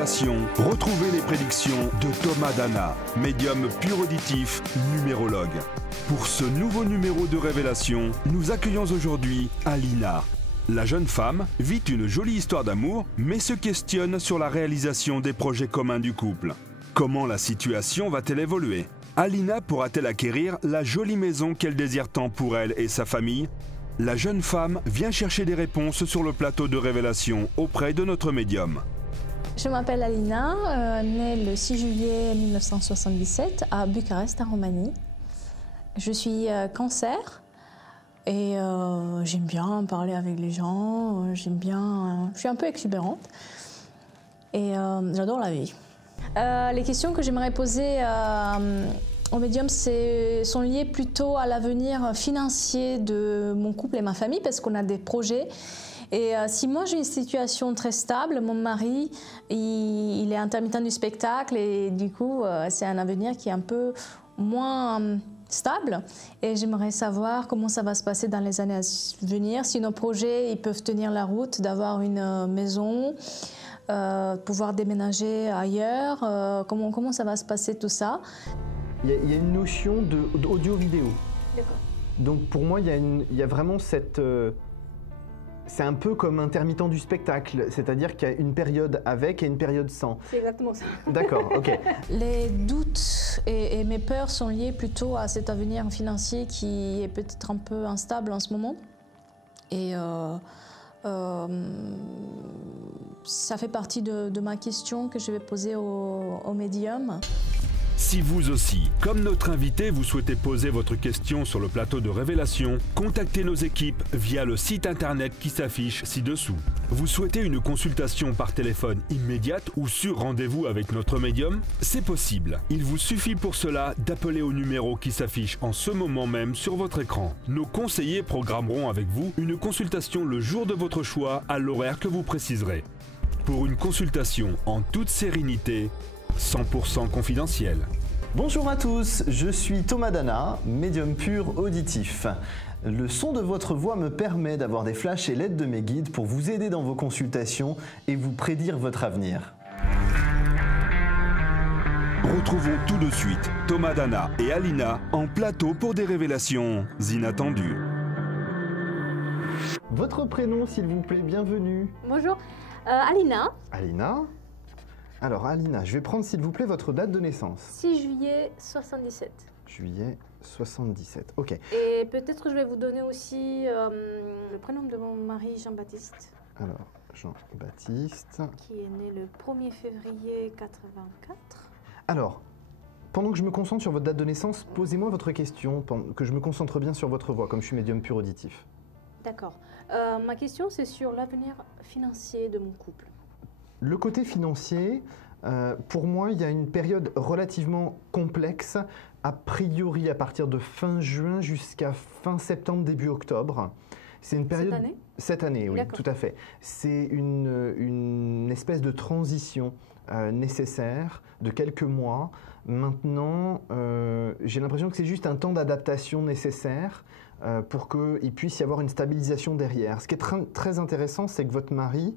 Révélation, retrouvez les prédictions de Thomas Dana, médium pur auditif, numérologue. Pour ce nouveau numéro de Révélation, nous accueillons aujourd'hui Alina. La jeune femme vit une jolie histoire d'amour, mais se questionne sur la réalisation des projets communs du couple. Comment la situation va-t-elle évoluer? Alina pourra-t-elle acquérir la jolie maison qu'elle désire tant pour elle et sa famille? La jeune femme vient chercher des réponses sur le plateau de Révélation auprès de notre médium. Je m'appelle Alina, née le 6 juillet 1977 à Bucarest, en Roumanie. Je suis cancer et j'aime bien parler avec les gens, je suis un peu exubérante et j'adore la vie. Les questions que j'aimerais poser au médium sont liées plutôt à l'avenir financier de mon couple et ma famille parce qu'on a des projets. Et si moi j'ai une situation très stable, mon mari il est intermittent du spectacle et du coup c'est un avenir qui est un peu moins stable et j'aimerais savoir comment ça va se passer dans les années à venir, si nos projets ils peuvent tenir la route d'avoir une maison, pouvoir déménager ailleurs, comment ça va se passer tout ça. Il y a une notion d'audio-vidéo. D'accord. Donc pour moi il y a vraiment cette... C'est un peu comme intermittent du spectacle, c'est-à-dire qu'il y a une période avec et une période sans. C'est exactement ça. D'accord, ok. Les doutes et mes peurs sont liés plutôt à cet avenir financier qui est peut-être un peu instable en ce moment. Et ça fait partie de ma question que je vais poser au médium. Si vous aussi, comme notre invité, vous souhaitez poser votre question sur le plateau de Révélation, contactez nos équipes via le site internet qui s'affiche ci-dessous. Vous souhaitez une consultation par téléphone immédiate ou sur rendez-vous avec notre médium? C'est possible. Il vous suffit pour cela d'appeler au numéro qui s'affiche en ce moment même sur votre écran. Nos conseillers programmeront avec vous une consultation le jour de votre choix à l'horaire que vous préciserez. Pour une consultation en toute sérénité, 100% confidentiel. Bonjour à tous, je suis Thomas Dana, médium pur auditif. Le son de votre voix me permet d'avoir des flashs et l'aide de mes guides pour vous aider dans vos consultations et vous prédire votre avenir. Retrouvons tout de suite Thomas Dana et Alina en plateau pour des révélations inattendues. Votre prénom s'il vous plaît, bienvenue. Bonjour, Alina. Alina. Alors Alina, je vais prendre s'il vous plaît votre date de naissance. 6 juillet 77. Juillet 77, ok. Et peut-être que je vais vous donner aussi le prénom de mon mari Jean-Baptiste. Alors, Jean-Baptiste. Qui est né le 1er février 84. Alors, pendant que je me concentre sur votre date de naissance, posez-moi votre question, que je me concentre bien sur votre voix, comme je suis médium pur auditif. D'accord. Ma question, c'est sur l'avenir financier de mon couple. Le côté financier, pour moi, il y a une période relativement complexe, a priori à partir de fin juin jusqu'à fin septembre, début octobre. C'est une période... Cette année? Cette année, oui, tout à fait. C'est une espèce de transition nécessaire de quelques mois. Maintenant, j'ai l'impression que c'est juste un temps d'adaptation nécessaire pour qu'il puisse y avoir une stabilisation derrière. Ce qui est très intéressant, c'est que votre mari,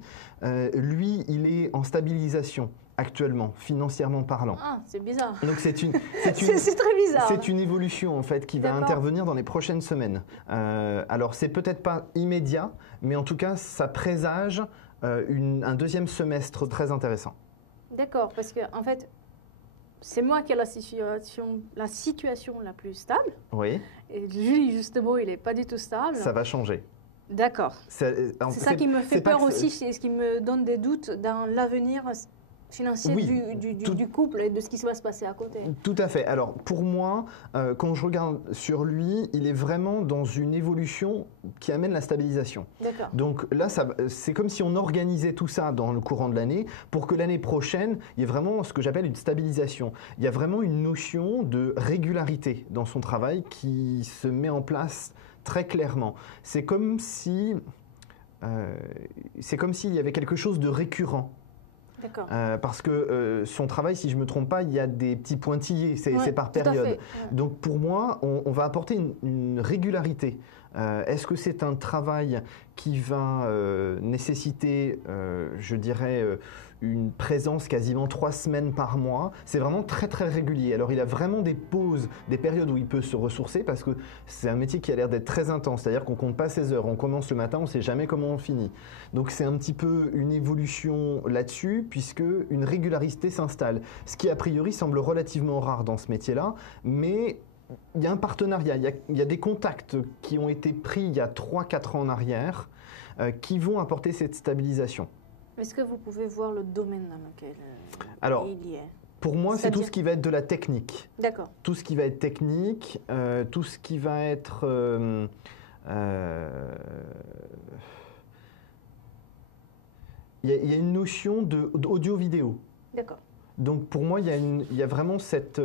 lui, il est en stabilisation actuellement, financièrement parlant. Ah, c'est bizarre. Donc c'est très bizarre. C'est une évolution en fait qui va intervenir dans les prochaines semaines. Alors c'est peut-être pas immédiat, mais en tout cas ça présage un deuxième semestre très intéressant. D'accord, parce que en fait, c'est moi qui ai la situation la plus stable. Oui. Et lui, justement, il n'est pas du tout stable. Ça va changer. D'accord. C'est ça qui me fait peur aussi, c'est ce qui me donne des doutes dans l'avenir financier du couple et de ce qui va se passer à côté. Tout à fait. Alors, pour moi, quand je regarde sur lui, il est vraiment dans une évolution qui amène la stabilisation. D'accord. Donc là, c'est comme si on organisait tout ça dans le courant de l'année pour que l'année prochaine, il y ait vraiment ce que j'appelle une stabilisation. Il y a vraiment une notion de régularité dans son travail qui se met en place très clairement. C'est comme si, s'il y avait quelque chose de récurrent. Parce que son travail, si je ne me trompe pas, il y a des petits pointillés, c'est par période. Donc pour moi, on va apporter une régularité. Est-ce que c'est un travail qui va nécessiter, je dirais, une présence quasiment 3 semaines par mois. C'est vraiment très très régulier. Alors il a vraiment des pauses, des périodes où il peut se ressourcer parce que c'est un métier qui a l'air d'être très intense. C'est-à-dire qu'on compte pas ses heures, on commence le matin, on ne sait jamais comment on finit. Donc c'est un petit peu une évolution là-dessus puisque une régularité s'installe. Ce qui a priori semble relativement rare dans ce métier-là, mais il y a un partenariat, il y a des contacts qui ont été pris il y a 3-4 ans en arrière qui vont apporter cette stabilisation. Est-ce que vous pouvez voir le domaine dans lequel il y est? Pour moi, c'est tout ce qui va être de la technique. D'accord. Tout ce qui va être technique, tout ce qui va être... Il y a une notion d'audio-vidéo. D'accord. Donc pour moi, il y a vraiment cette...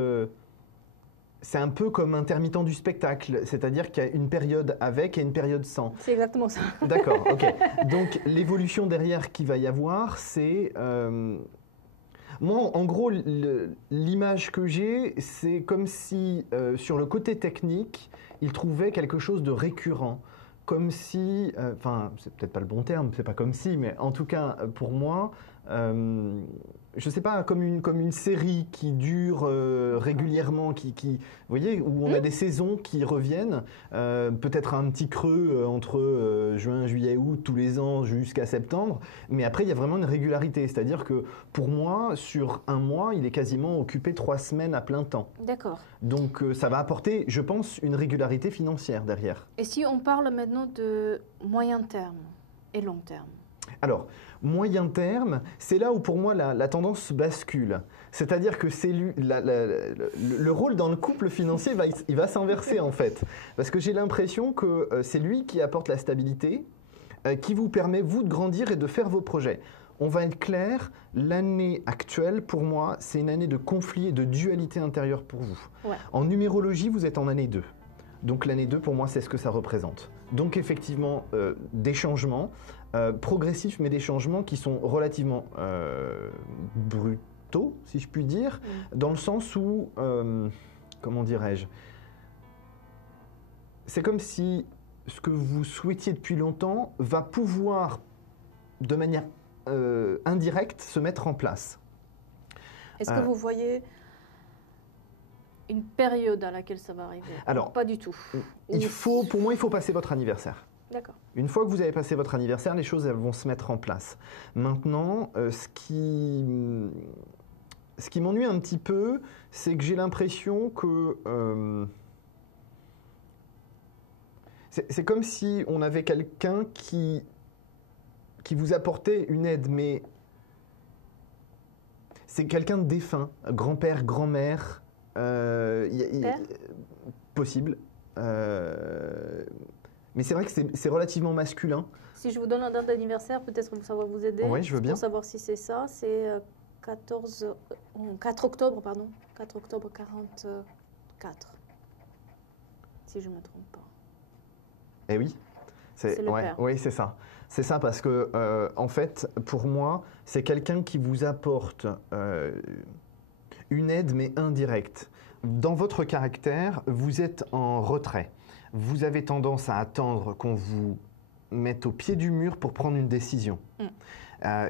c'est un peu comme intermittent du spectacle, c'est-à-dire qu'il y a une période avec et une période sans. C'est exactement ça. D'accord, ok. Donc l'évolution derrière qu'il va y avoir, c'est... moi, en gros, l'image que j'ai, c'est comme si, sur le côté technique, il trouvait quelque chose de récurrent. Comme si, enfin, c'est peut-être pas le bon terme, c'est pas comme si, mais en tout cas, pour moi, je sais pas, comme une série qui dure régulièrement, vous voyez, où on a des saisons qui reviennent, peut-être un petit creux entre juin, juillet, août, tous les ans jusqu'à septembre, mais après il y a vraiment une régularité, c'est-à-dire que pour moi, sur un mois, il est quasiment occupé 3 semaines à plein temps. D'accord. Donc ça va apporter, je pense, une régularité financière derrière. Et si on parle maintenant de moyen terme et long terme? Alors, moyen terme, c'est là où pour moi la tendance bascule. C'est-à-dire que le rôle dans le couple financier il va s'inverser en fait. Parce que j'ai l'impression que c'est lui qui apporte la stabilité, qui vous permet, vous, de grandir et de faire vos projets. On va être clair, l'année actuelle, pour moi, c'est une année de conflit et de dualité intérieure pour vous. Ouais. En numérologie, vous êtes en année 2. Donc l'année 2, pour moi, c'est ce que ça représente. Donc effectivement, des changements progressifs, mais des changements qui sont relativement brutaux, si je puis dire, dans le sens où, comment dirais-je, c'est comme si ce que vous souhaitiez depuis longtemps va pouvoir, de manière indirecte, se mettre en place. Est-ce que vous voyez une période à laquelle ça va arriver? Alors, pas du tout. Pour moi, il faut passer votre anniversaire. D'accord. Une fois que vous avez passé votre anniversaire, les choses elles vont se mettre en place. Maintenant, ce qui m'ennuie un petit peu, c'est que j'ai l'impression que c'est comme si on avait quelqu'un qui vous apportait une aide, mais c'est quelqu'un de défunt, grand-père, grand-mère, possible. Mais c'est vrai que c'est relativement masculin. Si je vous donne un date d'anniversaire, peut-être que ça va vous aider. Oui, je veux bien. Pour savoir si c'est ça, c'est 4 octobre, pardon. 4 octobre 44. Si je ne me trompe pas. Eh oui. C'est le père. Oui, c'est ça. C'est ça parce que, en fait, pour moi, c'est quelqu'un qui vous apporte une aide, mais indirecte. Dans votre caractère, vous êtes en retrait. Vous avez tendance à attendre qu'on vous mette au pied du mur pour prendre une décision.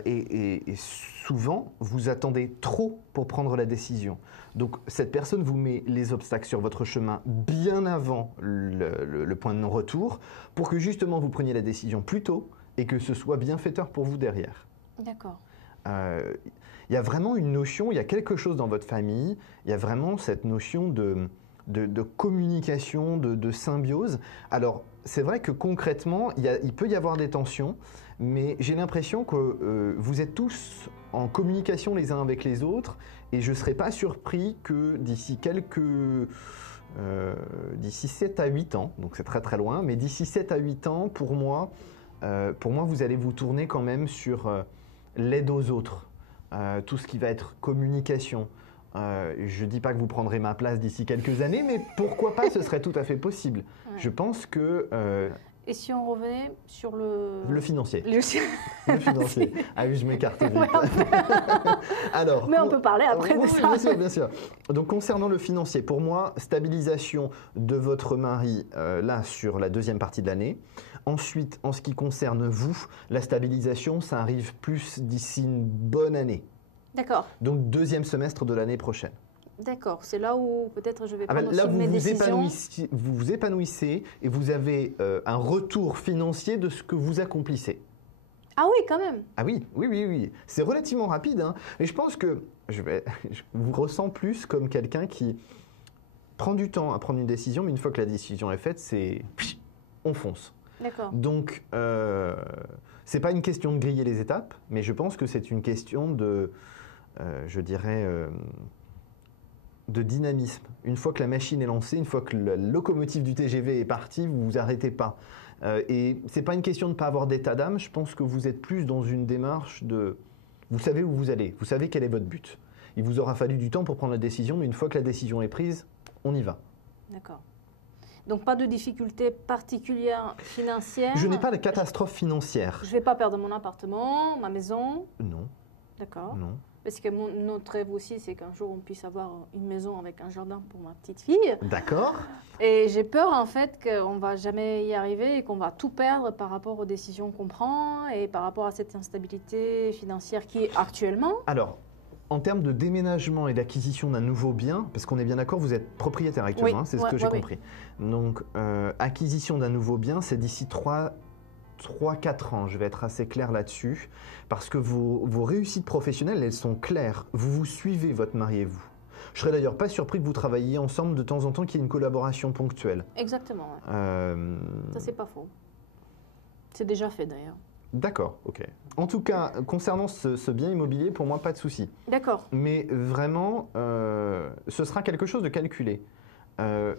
Et souvent, vous attendez trop pour prendre la décision. Donc, cette personne vous met les obstacles sur votre chemin bien avant le point de non-retour pour que justement vous preniez la décision plus tôt et que ce soit bienfaiteur pour vous derrière. D'accord. Il y a vraiment une notion, il y a quelque chose dans votre famille, il y a vraiment cette notion de communication, de symbiose. Alors, c'est vrai que concrètement, il peut y avoir des tensions, mais j'ai l'impression que vous êtes tous en communication les uns avec les autres, et je ne serais pas surpris que d'ici d'ici 7 à 8 ans, donc c'est très très loin, mais d'ici 7 à 8 ans, pour moi, vous allez vous tourner quand même sur l'aide aux autres, tout ce qui va être communication. Je ne dis pas que vous prendrez ma place d'ici quelques années, mais pourquoi pas, ce serait tout à fait possible. Ouais. Je pense que... Et si on revenait sur le financier. Le financier. Ah oui, je m'écarte vite. Alors, mais on peut parler après de ça. Bien sûr, bien sûr. Donc, concernant le financier, pour moi, stabilisation de votre mari, là, sur la deuxième partie de l'année. Ensuite, en ce qui concerne vous, la stabilisation, ça arrive plus d'ici une bonne année. D'accord. Donc, 2e semestre de l'année prochaine. D'accord. C'est là où peut-être je vais prendre Là, aussi mes décisions. vous vous épanouissez et vous avez un retour financier de ce que vous accomplissez. Ah oui, quand même. Ah oui, oui, oui, oui. C'est relativement rapide, hein. Mais je pense que je vous ressens plus comme quelqu'un qui prend du temps à prendre une décision, mais une fois que la décision est faite, on fonce. D'accord. Donc, c'est pas une question de griller les étapes, mais je pense que c'est une question de, je dirais, de dynamisme. Une fois que la machine est lancée, une fois que la locomotive du TGV est partie, vous vous arrêtez pas. Et c'est pas une question de ne pas avoir d'état d'âme, je pense que vous êtes plus dans une démarche de... Vous savez où vous allez, vous savez quel est votre but. Il vous aura fallu du temps pour prendre la décision, mais une fois que la décision est prise, on y va. D'accord. Donc pas de difficultés particulières financières. Je n'ai pas de catastrophe financière. Je ne vais pas perdre mon appartement, ma maison. Non, D'accord. non. Parce que notre rêve aussi, c'est qu'un jour on puisse avoir une maison avec un jardin pour ma petite fille. D'accord. Et j'ai peur en fait qu'on ne va jamais y arriver et qu'on va tout perdre par rapport aux décisions qu'on prend et par rapport à cette instabilité financière qui est actuellement. Alors, en termes de déménagement et d'acquisition d'un nouveau bien, parce qu'on est bien d'accord, vous êtes propriétaire actuellement, Oui, hein, c'est ce que j'ai compris. Donc, acquisition d'un nouveau bien, c'est d'ici 3-4 ans, je vais être assez clair là-dessus, parce que vos réussites professionnelles, elles sont claires. Vous suivez votre mari et vous. Je serais d'ailleurs pas surpris que vous travailliez ensemble de temps en temps, qu'il y ait une collaboration ponctuelle. Exactement. Ouais. Ça, c'est pas faux. C'est déjà fait d'ailleurs. D'accord, ok. En tout cas, concernant ce bien immobilier, pour moi, pas de souci. D'accord. Mais vraiment, ce sera quelque chose de calculé.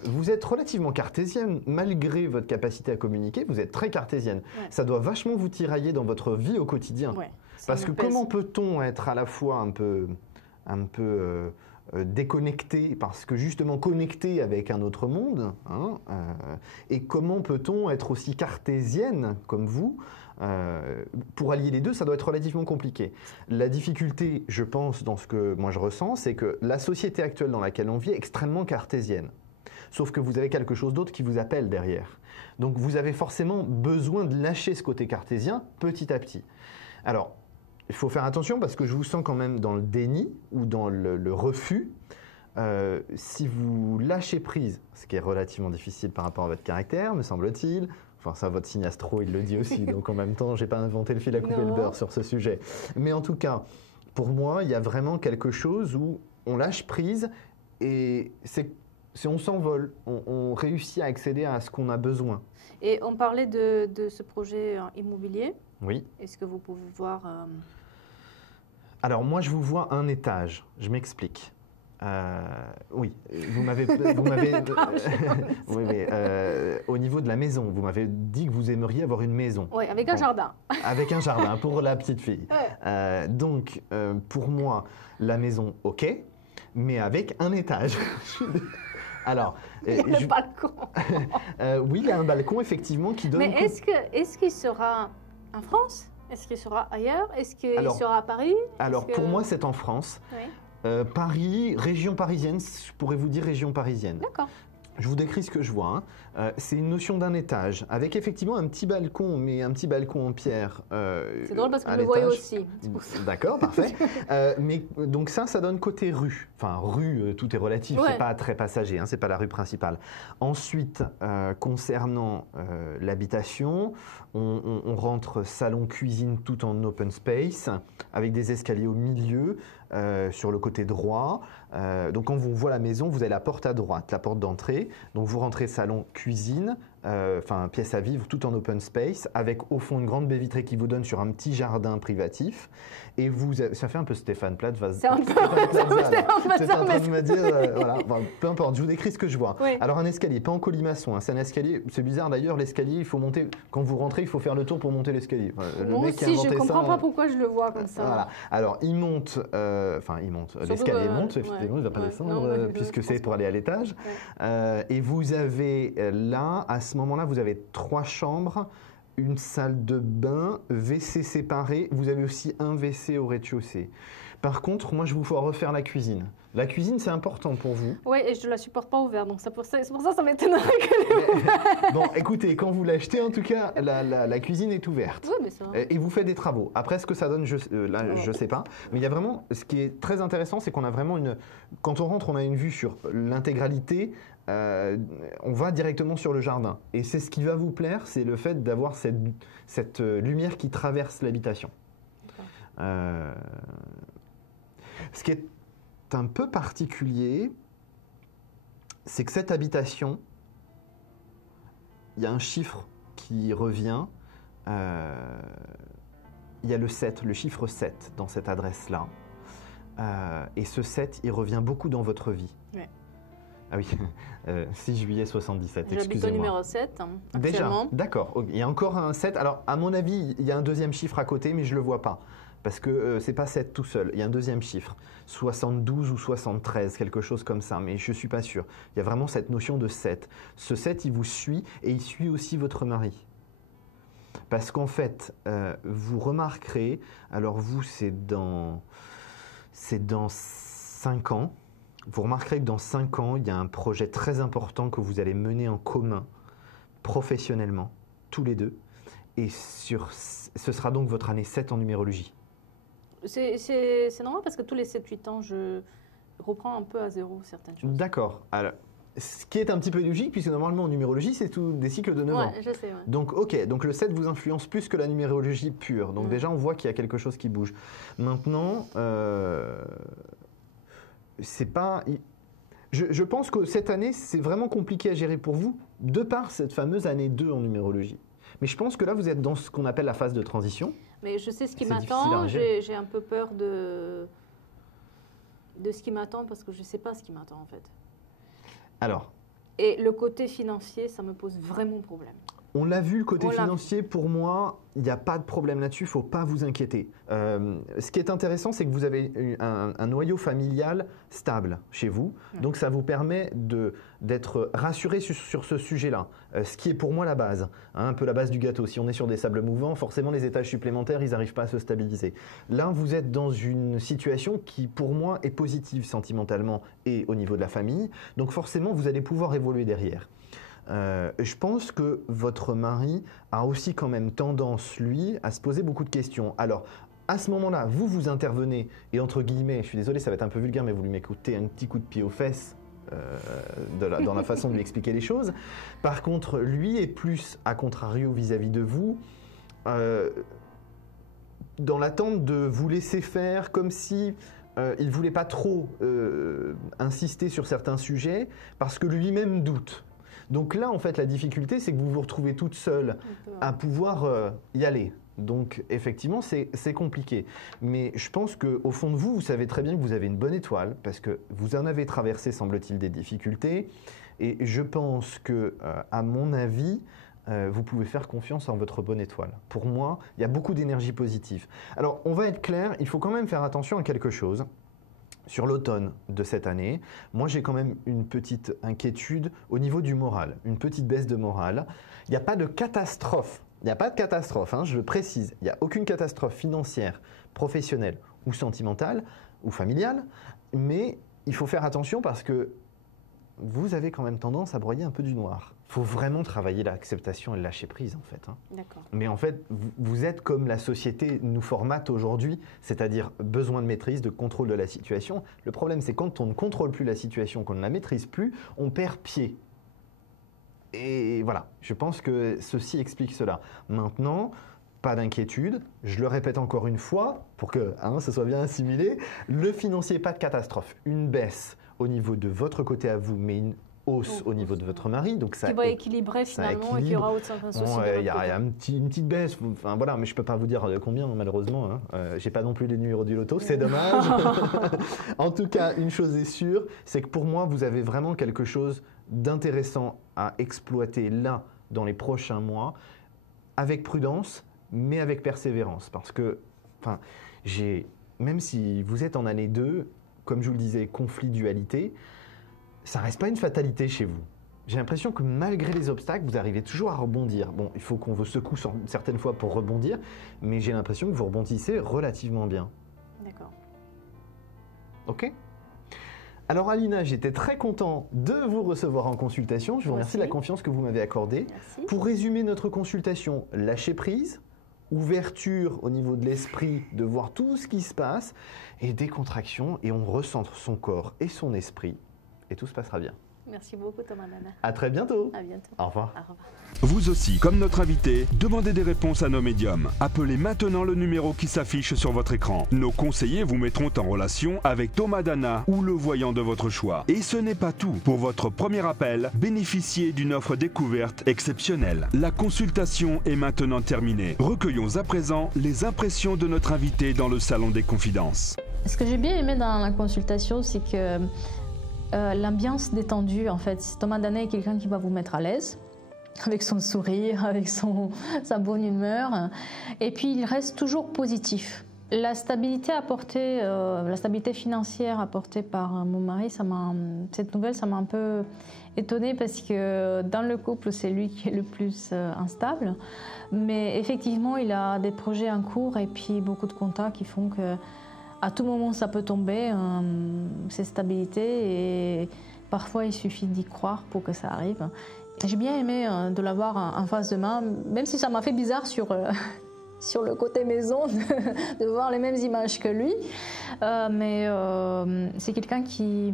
Vous êtes relativement cartésienne, malgré votre capacité à communiquer, vous êtes très cartésienne. Ouais. Ça doit vachement vous tirailler dans votre vie au quotidien. Ouais, Parce que comment peut-on être à la fois un peu déconnecté, parce que justement connecté avec un autre monde, hein, et comment peut-on être aussi cartésienne comme vous pour allier les deux, ça doit être relativement compliqué. La difficulté, je pense, dans ce que moi je ressens, c'est que la société actuelle dans laquelle on vit est extrêmement cartésienne. Sauf que vous avez quelque chose d'autre qui vous appelle derrière. Donc vous avez forcément besoin de lâcher ce côté cartésien petit à petit. Alors, il faut faire attention parce que je vous sens quand même dans le déni ou dans le refus. Si vous lâchez prise, ce qui est relativement difficile par rapport à votre caractère, me semble-t-il, enfin ça votre signe astro il le dit aussi, donc en même temps j'ai pas inventé le fil à couper le beurre sur ce sujet. Mais en tout cas, pour moi, il y a vraiment quelque chose où on lâche prise et on s'envole, on réussit à accéder à ce qu'on a besoin. Et on parlait de ce projet immobilier. Oui. Est-ce que vous pouvez voir... Alors moi je vous vois un étage, je m'explique. Oui, vous m'avez oui, mais au niveau de la maison, vous m'avez dit que vous aimeriez avoir une maison. Oui, avec un jardin. Avec un jardin pour la petite fille. Ouais. Donc, pour moi, la maison, ok, mais avec un étage. Alors, le balcon. oui, il y a un balcon effectivement qui donne... Mais est-ce qu'il sera en France? Est-ce qu'il sera ailleurs? Est-ce qu'il sera à Paris? Alors, pour moi, c'est en France. Oui. Paris, région parisienne, je pourrais vous dire région parisienne. D'accord. Je vous décris ce que je vois. Hein. C'est une notion d'un étage, avec effectivement un petit balcon, mais un petit balcon en pierre. C'est drôle parce que je le voyais aussi. D'accord, parfait. Mais donc ça donne côté rue. Enfin, rue, tout est relatif, Ouais. c'est pas très passager, hein, c'est pas la rue principale. Ensuite, concernant l'habitation, on rentre salon-cuisine tout en open space, avec des escaliers au milieu. Sur le côté droit. Donc quand vous voyez la maison, vous avez la porte à droite, la porte d'entrée. Donc vous rentrez salon, cuisine, enfin pièce à vivre, tout en open space, avec au fond une grande baie vitrée qui vous donne sur un petit jardin privatif. Et ça fait un peu Stéphane Platt. C'est un peu C'est en train de me dire, voilà, bon, peu importe, je vous décris ce que je vois. Oui. Alors un escalier, pas en colimaçon, hein, c'est un escalier, c'est bizarre d'ailleurs, l'escalier, il faut monter, quand vous rentrez, il faut faire le tour pour monter l'escalier. Enfin, Moi aussi, je ne comprends pas pourquoi je le vois comme ça. Voilà. Alors il monte, l'escalier monte, effectivement, il ne va pas descendre, puisque c'est pour aller à l'étage. Ouais. Et vous avez là, à ce moment-là, vous avez 3 chambres, une salle de bain, WC séparé, vous avez aussi un WC au rez-de-chaussée. Par contre, moi, je vous ferai refaire la cuisine. La cuisine, c'est important pour vous. Oui, et je ne la supporte pas ouverte, donc c'est pour ça ça m'étonnerait que... Bon, écoutez, quand vous l'achetez, en tout cas, la cuisine est ouverte. Oui, mais ça... Et vous faites des travaux. Après, ce que ça donne, je ne sais pas. Mais il y a vraiment, ce qui est très intéressant, c'est qu'on a vraiment quand on rentre, on a une vue sur l'intégralité. On va directement sur le jardin. Et c'est ce qui va vous plaire, c'est le fait d'avoir cette lumière qui traverse l'habitation. Ce qui est un peu particulier, c'est que cette habitation, il y a un chiffre qui revient. Il y a le 7, le chiffre 7 dans cette adresse-là. Et ce 7, il revient beaucoup dans votre vie. Ouais. Ah oui, 6 juillet 77, excusez-moi. J'habite au numéro 7, Déjà, actuellement. d'accord. Il y a encore un 7. Alors, à mon avis, il y a un deuxième chiffre à côté, mais je ne le vois pas. Parce que c'est pas 7 tout seul. Il y a un deuxième chiffre. 72 ou 73, quelque chose comme ça, mais je ne suis pas sûr. Il y a vraiment cette notion de 7. Ce 7, il vous suit et il suit aussi votre mari. Parce qu'en fait, vous remarquerez, alors vous, c'est dans 5 ans. Vous remarquerez que dans 5 ans, il y a un projet très important que vous allez mener en commun, professionnellement, tous les deux. Et ce sera donc votre année 7 en numérologie. C'est normal parce que tous les 7-8 ans, je reprends un peu à zéro certaines choses. D'accord. Alors, ce qui est un petit peu logique, puisque normalement en numérologie, c'est tout des cycles de 9 ans. Ouais, je sais. Ouais. Donc, ok, donc le 7 vous influence plus que la numérologie pure. Donc déjà, on voit qu'il y a quelque chose qui bouge. Maintenant, c'est pas... Je pense que cette année, c'est vraiment compliqué à gérer pour vous, de par cette fameuse année 2 en numérologie. Mais je pense que là, vous êtes dans ce qu'on appelle la phase de transition. Mais je sais ce qui C'est difficile à m'attend. gérer. J'ai un peu peur de ce qui m'attend parce que je ne sais pas ce qui m'attend en fait. Alors, Et le côté financier, ça me pose vraiment problème. on l'a vu, le côté On l'a financier, pour moi, il n'y a pas de problème là-dessus, il ne faut pas vous inquiéter. Ce qui est intéressant, c'est que vous avez un noyau familial stable chez vous, donc ça vous permet d'être rassuré sur ce sujet-là, ce qui est pour moi la base, hein, un peu la base du gâteau. Si on est sur des sables mouvants, forcément les étages supplémentaires, ils n'arrivent pas à se stabiliser. Là, vous êtes dans une situation qui, pour moi, est positive sentimentalement et au niveau de la famille, donc forcément, vous allez pouvoir évoluer derrière. Je pense que votre mari a aussi quand même tendance, lui, à se poser beaucoup de questions. Alors, à ce moment-là, vous intervenez et entre guillemets, je suis désolé, ça va être un peu vulgaire, mais vous lui mettez un petit coup de pied aux fesses dans la façon de lui expliquer les choses. Par contre, lui est plus à contrario vis-à-vis de vous, dans l'attente de vous laisser faire comme si... il ne voulait pas trop insister sur certains sujets parce que lui-même doute. Donc là, en fait, la difficulté, c'est que vous vous retrouvez toute seule à pouvoir y aller. Donc, effectivement, c'est compliqué. Mais je pense qu'au fond de vous, vous savez très bien que vous avez une bonne étoile parce que vous en avez traversé, semble-t-il, des difficultés. Et je pense que, à mon avis, vous pouvez faire confiance en votre bonne étoile. Pour moi, il y a beaucoup d'énergie positive. Alors, on va être clair, il faut quand même faire attention à quelque chose. Sur l'automne de cette année, moi j'ai quand même une petite inquiétude au niveau du moral, une petite baisse de morale. Il n'y a pas de catastrophe, hein, je le précise, il n'y a aucune catastrophe financière, professionnelle ou sentimentale ou familiale, mais il faut faire attention parce que vous avez quand même tendance à broyer un peu du noir. Il faut vraiment travailler l'acceptation et le lâcher prise en fait. Hein. D'accord. Mais en fait, vous êtes comme la société nous formate aujourd'hui, c'est-à-dire besoin de maîtrise, de contrôle de la situation. Le problème, c'est quand on ne contrôle plus la situation, qu'on ne la maîtrise plus, on perd pied. Et voilà, je pense que ceci explique cela. Maintenant, pas d'inquiétude, je le répète encore une fois, pour que ce soit bien assimilé, le financier, pas de catastrophe, une baisse au niveau de votre côté à vous, mais une hausse au niveau de votre mari. Donc ça qui va équilibrer finalement et qui aura autre souci. Il y a une petite baisse, enfin, voilà, mais je ne peux pas vous dire combien malheureusement. Hein. Je n'ai pas non plus les numéros du loto, c'est dommage. En tout cas, une chose est sûre, c'est que pour moi, vous avez vraiment quelque chose d'intéressant à exploiter là, dans les prochains mois, avec prudence, mais avec persévérance. Parce que, même si vous êtes en année 2, comme je vous le disais, conflit-dualité, ça ne reste pas une fatalité chez vous. J'ai l'impression que malgré les obstacles, vous arrivez toujours à rebondir. Bon, il faut qu'on vous secoue certaines fois pour rebondir, mais j'ai l'impression que vous rebondissez relativement bien. D'accord. Ok. Alors Alina, j'étais très content de vous recevoir en consultation. Je vous remercie de la confiance que vous m'avez accordée. Merci. Pour résumer notre consultation, lâcher prise, ouverture au niveau de l'esprit, de voir tout ce qui se passe, et décontraction, et on recentre son corps et son esprit, et tout se passera bien. Merci beaucoup Thomas Nana. À très bientôt. À bientôt. Au revoir. Au revoir. Vous aussi, comme notre invité, demandez des réponses à nos médiums. Appelez maintenant le numéro qui s'affiche sur votre écran. Nos conseillers vous mettront en relation avec Thomas Dana ou le voyant de votre choix. Et ce n'est pas tout. Pour votre premier appel, bénéficiez d'une offre découverte exceptionnelle. La consultation est maintenant terminée. Recueillons à présent les impressions de notre invité dans le salon des confidences. Ce que j'ai bien aimé dans la consultation, c'est que l'ambiance détendue, en fait. Thomas Dana est quelqu'un qui va vous mettre à l'aise, avec son sourire, avec sa bonne humeur. Et puis, il reste toujours positif. La stabilité apportée, la stabilité financière apportée par mon mari, cette nouvelle, ça m'a un peu étonnée parce que dans le couple, c'est lui qui est le plus instable. Mais effectivement, il a des projets en cours et puis beaucoup de contacts qui font que à tout moment, ça peut tomber, cette stabilité, et parfois, il suffit d'y croire pour que ça arrive. J'ai bien aimé de l'avoir en face de moi, même si ça m'a fait bizarre sur le côté maison, de voir les mêmes images que lui. Mais c'est quelqu'un qui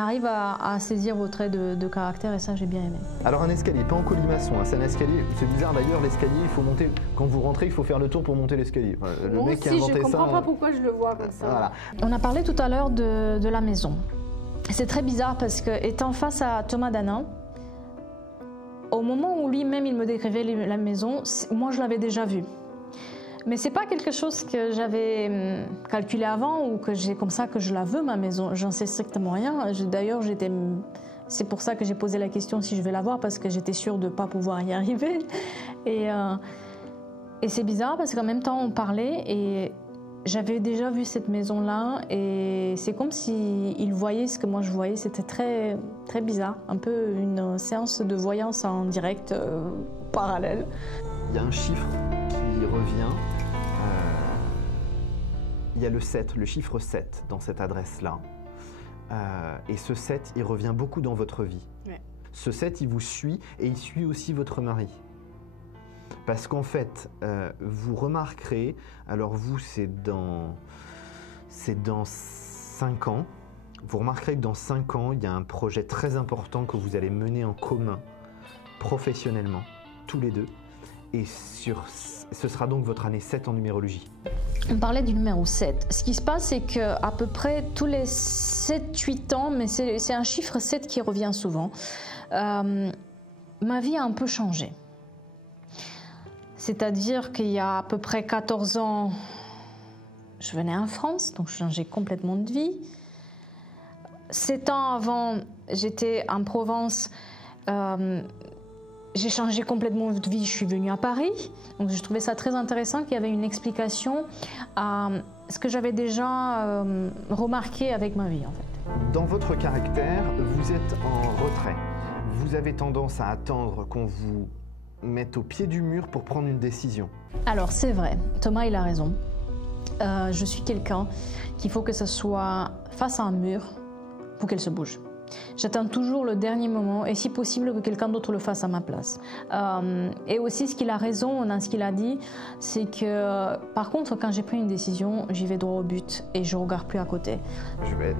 arrive à saisir vos traits de caractère, et ça, j'ai bien aimé. Alors un escalier, pas en colimaçon, hein, c'est un escalier, c'est bizarre d'ailleurs, l'escalier, il faut monter, quand vous rentrez, il faut faire le tour pour monter l'escalier. Enfin, le mec qui a inventé ça... je comprends pas pourquoi je le vois comme ça. Voilà. On a parlé tout à l'heure de la maison. C'est très bizarre parce que, étant face à Thomas Dana, au moment où lui-même il me décrivait la maison, moi je l'avais déjà vue. Mais c'est pas quelque chose que j'avais calculé avant ou que j'ai comme ça que je la veux, ma maison. J'en sais strictement rien. D'ailleurs, c'est pour ça que j'ai posé la question si je vais la voir, parce que j'étais sûre de ne pas pouvoir y arriver. Et c'est bizarre parce qu'en même temps on parlait et j'avais déjà vu cette maison-là, et c'est comme s'il voyait ce que moi je voyais. C'était très, très bizarre, un peu une séance de voyance en direct parallèle. Il y a un chiffre qui revient, il y a le 7, le chiffre 7 dans cette adresse-là. Et ce 7, il revient beaucoup dans votre vie. Ouais. Ce 7, il vous suit, et il suit aussi votre mari. Parce qu'en fait, vous remarquerez, alors vous, c'est dans 5 ans, vous remarquerez que dans 5 ans, il y a un projet très important que vous allez mener en commun, professionnellement, tous les deux. Et ce sera donc votre année 7 en numérologie. On parlait du numéro 7. Ce qui se passe, c'est qu'à peu près tous les 7-8 ans, mais c'est un chiffre 7 qui revient souvent, ma vie a un peu changé. C'est-à-dire qu'il y a à peu près 14 ans, je venais en France, donc je changeais complètement de vie. 7 ans avant, j'étais en Provence. J'ai changé complètement de vie, je suis venue à Paris. Donc je trouvais ça très intéressant qu'il y avait une explication à ce que j'avais déjà remarqué avec ma vie, en fait. Dans votre caractère, vous êtes en retrait. Vous avez tendance à attendre qu'on vous mette au pied du mur pour prendre une décision. Alors c'est vrai, Thomas il a raison. Je suis quelqu'un qu'il faut que ce soit face à un mur pour qu'elle se bouge. J'attends toujours le dernier moment, et si possible que quelqu'un d'autre le fasse à ma place. Et aussi, ce qu'il a raison dans ce qu'il a dit, c'est que par contre, quand j'ai pris une décision, j'y vais droit au but et je ne regarde plus à côté. Je me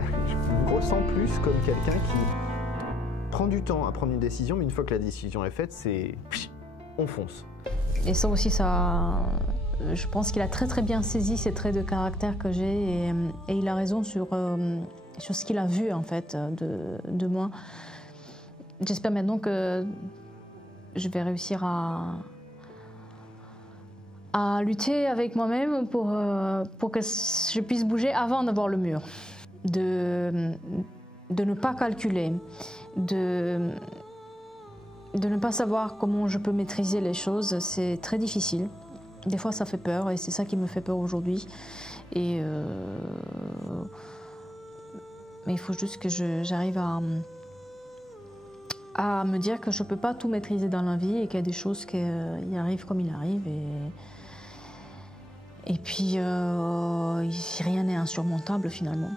ressens plus comme quelqu'un qui prend du temps à prendre une décision, mais une fois que la décision est faite, on fonce. Et ça aussi, je pense qu'il a très très bien saisi ces traits de caractère que j'ai, et il a raison sur ce qu'il a vu en fait de moi. J'espère maintenant que je vais réussir à lutter avec moi-même pour que je puisse bouger avant d'avoir le mur. De ne pas calculer, de ne pas savoir comment je peux maîtriser les choses, c'est très difficile. Des fois ça fait peur, et c'est ça qui me fait peur aujourd'hui. Mais il faut juste que j'arrive à me dire que je ne peux pas tout maîtriser dans la vie, et qu'il y a des choses qui arrivent comme il arrive. Et puis, rien n'est insurmontable finalement.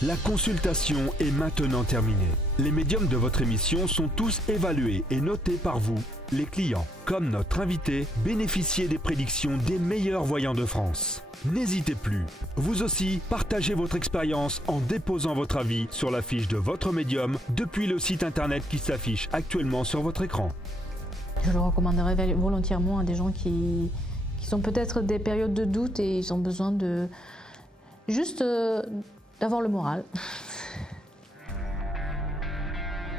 La consultation est maintenant terminée. Les médiums de votre émission sont tous évalués et notés par vous, les clients. Comme notre invité, bénéficiez des prédictions des meilleurs voyants de France. N'hésitez plus. Vous aussi, partagez votre expérience en déposant votre avis sur la fiche de votre médium depuis le site internet qui s'affiche actuellement sur votre écran. Je le recommanderais volontiers à des gens qui ont peut-être des périodes de doute et ils ont besoin de juste d'avoir le moral.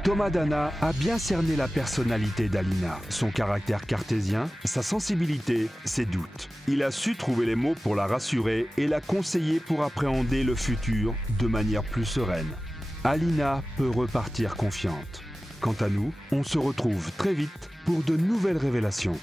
Thomas Dana a bien cerné la personnalité d'Alina, son caractère cartésien, sa sensibilité, ses doutes. Il a su trouver les mots pour la rassurer et la conseiller pour appréhender le futur de manière plus sereine. Alina peut repartir confiante. Quant à nous, on se retrouve très vite pour de nouvelles révélations.